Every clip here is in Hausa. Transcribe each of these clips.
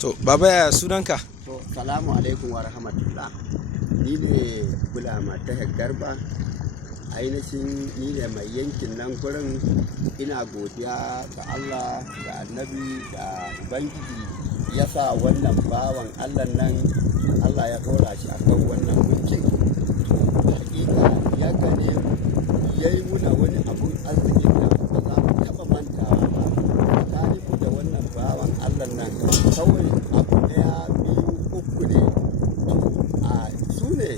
To baba ya sunanka? To salamu alaikum wa rahmatullah. Ni ne Bulama ta Garba. Ainihin ni ne mai yankin nan gurin. Ina godiya ga Allah da Annabi da Ubangiji ya sa wannan bawan Allah nan Allah ya ɗora shi akan wannan mulkin. To hakika ya gane yayi muna wani abun arziki da ba za mu taɓa mantawa ba. Tsakaninmu da wannan bawan Allah nan kawai abu ɗaya biyu uku ne. Su ne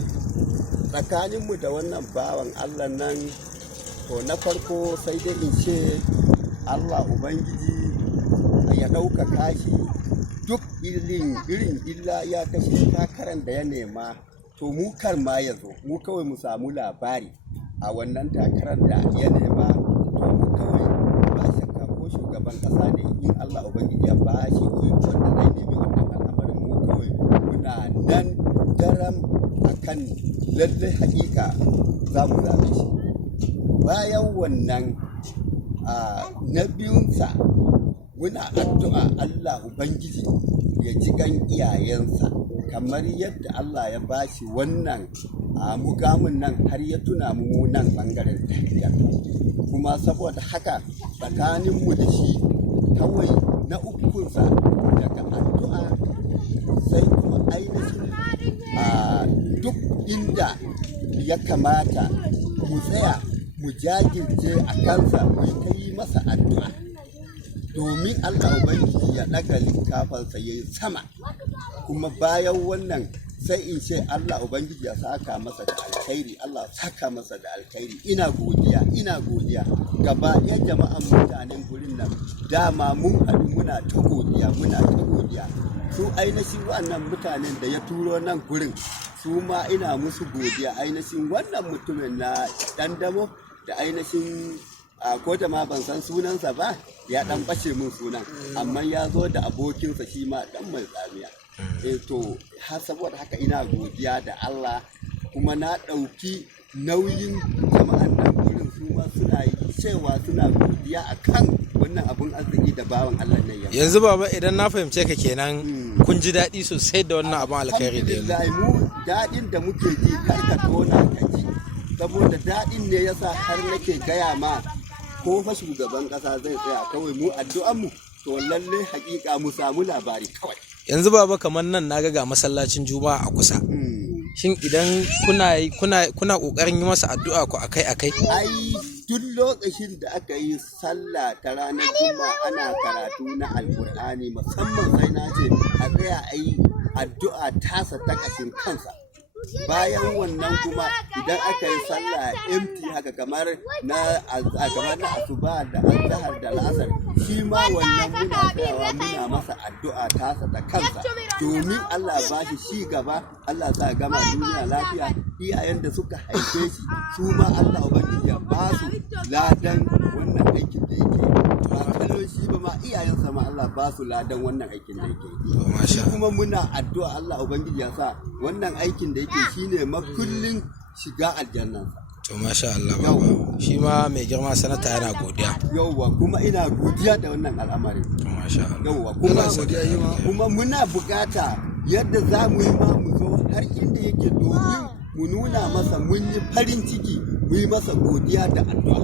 tsakaninmu da wannan bawan Allah nan. To na farko sai dai in ce Allah Ubangiji ya ɗaukaka shi duk irin illa ya kashe takarar da ya nema. To mu kar ma ya zo mu kawai mu samu labari a wannan takarar da ya nema. To mu kawai ba shakka ko shugaban ƙasa ne in Allah Ubangiji ya ba shi ikon da zai nemi wannan al'amarin, mu kawai muna nan daram akan lallai haƙiƙa za mu zaɓe shi. Bayan wannan na biyunsa muna addu'a Allah Ubangiji ya ji gan iyayensa kamar yadda Allah ya ba shi wannan mukamin nan har ya tuna mu nan bangaren tafiyar. Kuma saboda haka tsakaninmu da shi kawai na ukunsa daga addu'a sai kuma ainihin duk inda ya kamata mu tsaya mu jajirce a kansa mu ta yi masa addu'a domin Allah Ubangiji ya ɗaga likafansa ya yi sama. Kuma bayan wannan sai in ce Allah Ubangiji ya saka masa da alkhairi, Allah saka masa da alkhairi. Ina godiya gaba ɗaya jama'an mutanen gurin nan, dama mun haɗu muna ta godiya. Su ainihin wannan mutanen da ya turo nan gurin su ma ina musu godiya. Ainihin wannan mutumin na Dandamo da ainihin ko da ma ban san sunansa ba, ya dan bace mun sunan, amma ya zo da abokinsa shi ma dan mai tsamiya. To saboda haka ina godiya da Allah, kuma na ɗauki nauyin jama'an nan gurin su ma suna cewa suna godiya akan wannan abun arziki da bawan Allah nan ya. Yanzu baba idan na fahimce ka kenan kun ji daɗi sosai da wannan abun alkhairi da yanzu. Mu daɗin da muke ji karka tona ka ji, saboda daɗin ne yasa har nake gaya ma ko fa shugaban ƙasa zai tsaya kawai mu addu'an mu to lalle hakika mu samu labari kawai. Yanzu baba kamar nan naga ga masallacin Juma'a a kusa. Shin idan kuna kokarin yi masa addu'a ko akai? Ai duk lokacin da aka yi sallah ta ranar Juma'a ana karatu na Alkur'ani, musamman sai na ce a tsaya a yi addu'a tasa ta ƙashin kansa. Bayan wannan kuma idan aka yi sallah empty haka kamar na asuba da azhar da lasar, shi ma wannan muna tsayawa muna masa addu'a tasa da kansa domin Allah ba shi ci gaba, Allah sa gama duniya lafiya. Iyayen da suka haife shi su ma Allah Ubangiji ya ba su ladan wannan aikin da yake, ba kallon shi ba ma iyayensa ma Allah ba su ladan wannan aikin da yake. Kuma muna addu'a Allah Ubangiji ya sa wannan aikin da yake shine makullin shiga aljannansa. To masha Allah baba, shi ma mai girma sanata yana godiya. Yauwa kuma ina godiya da wannan al'amarin. Masha Allah. Yauwa kuma muna bukata yadda za mu yi ma mu zo har inda yake domin mu nuna masa mun yi farin ciki, mu yi masa godiya da addu'a.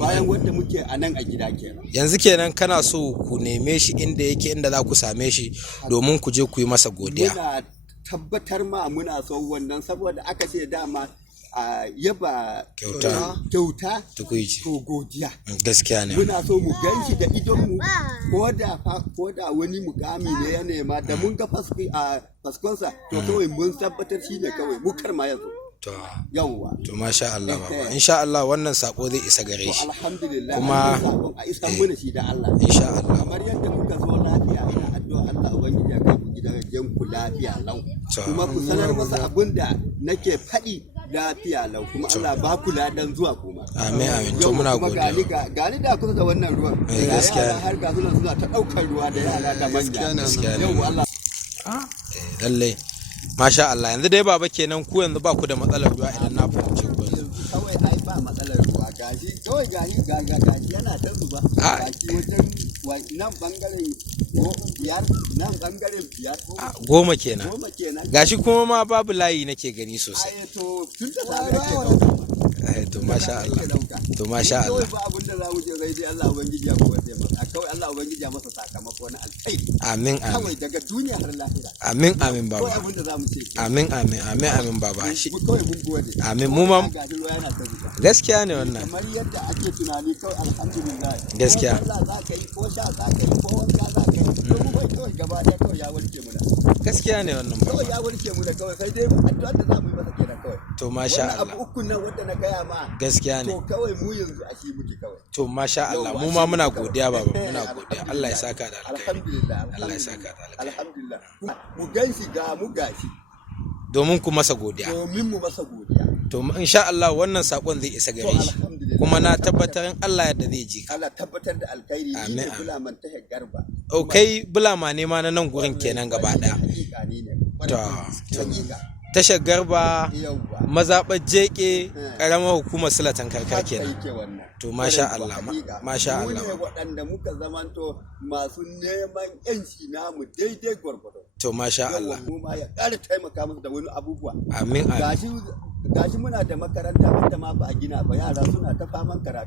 Bayan wanda muke a nan a gida kenan. Yanzu kenan kana so ku neme shi inda yake, inda za ku same shi domin ku je ku yi masa godiya. Muna tabbatar ma muna so wannan, saboda aka ce dama a yaba kyauta to godiya. Gaskiya ne. Muna so mu gan shi da idonmu, ko da wani mukami ne ya nema, da mun ga faskonsa to kawai mun tabbatar shi ne kawai mu kar ma yazo. Yawwa. To masha Allah baba. Insha Allah wannan sako zai isa gare shi. Alhamdulillah. Kuma a isa mana shi da Allah. Insha Allah. Kamar yadda kuka zo lafiya, ina addu'a Allah Ubangiji ya kai ku gidajen ku lafiya lau. Kuma ku sanar masa abinda nake faɗi lafiya lau, kuma Allah ba ku ladan zuwa kuma. Amin. To muna godiya. Gani da kusa da wannan ruwan. Gaskiya. Har ga suna ta ɗaukar ruwa da yara da manya. Gaskiya ne. Yau Allah. Lallai. Masha Allah, yanzu dai baba kenan ku yanzu ba ku da matsalar ruwa idan na fahimce ku yanzu. Kawai ai ba matsalar ruwa, gashi yana ta zuba. Gashi wajen nan bangaren biyar nan bangaren biyar goma kenan. goma kenan. Gashi kuma ma babu layi nake gani sosai. Ai to tun da safe ke dauka. To masha Allah. To masha Allah. Ba abin da za mu je sai dai Allah ubangiji ya gode masa. Kawai Allah ubangiji ya masa sakamako na alkhairi. Amin amin. Kawai daga duniya har lahira. Amin amin baba. Kawai abin da za mu ce. Amin amin amin amin baba. Kawai mun gode. Amin mu ma yana ta zuba. gaskiya ne wannan. Kamar yadda ake tunani kawai alhamdulillah. Gaskiya. Ko za ka yi ko sha za ka yi ko wanka za ka yi. To mu bai kawai gaba ɗaya kawai ya warke mu da. Gaskiya ne wannan Kawai baba. ya warke mu da kawai sai dai addu'a da za mu yi masa kenan kawai. To masha Wannan Allah. abu ukun nan wanda na gaya ma. Gaskiya ne. To kawai mu yanzu a shi muke kawai. To masha Allah mu ma muna godiya baba muna godiya. Allah ya saka da alkhairi. Alhamdulillah. Allah ya saka da alkhairi. Alhamdulillah. Mu ganshi ga mu gashi. Domin ku masa godiya. Domin mu masa godiya. To insha Allah wannan sakon zai isa gare shi. Kuma na tabbatar in Allah yadda zai ji ka. Allah tabbatar da alkhairi ne. Amin. Bulaman ta Garba. Kai bulama ne ma na nan gurin kenan gaba daya. Hakika ne. To Hakika. tashar Garba Yawwa. mazaɓar jeke ƙaramar hukumar Sule Tankakar Haka kenan. yake wannan. To masha Kwarai Allah kuwa, hakika. masha Mu Allah. ne waɗanda muka zamanto masu neman yanci namu daidai gwargwado. To masha Allah. Mu ma ya ƙara taimaka musu da wani abubuwa. Amin amin. Gashi muna da makaranta wanda ma ba a gina ba, yara suna ta faman karatu.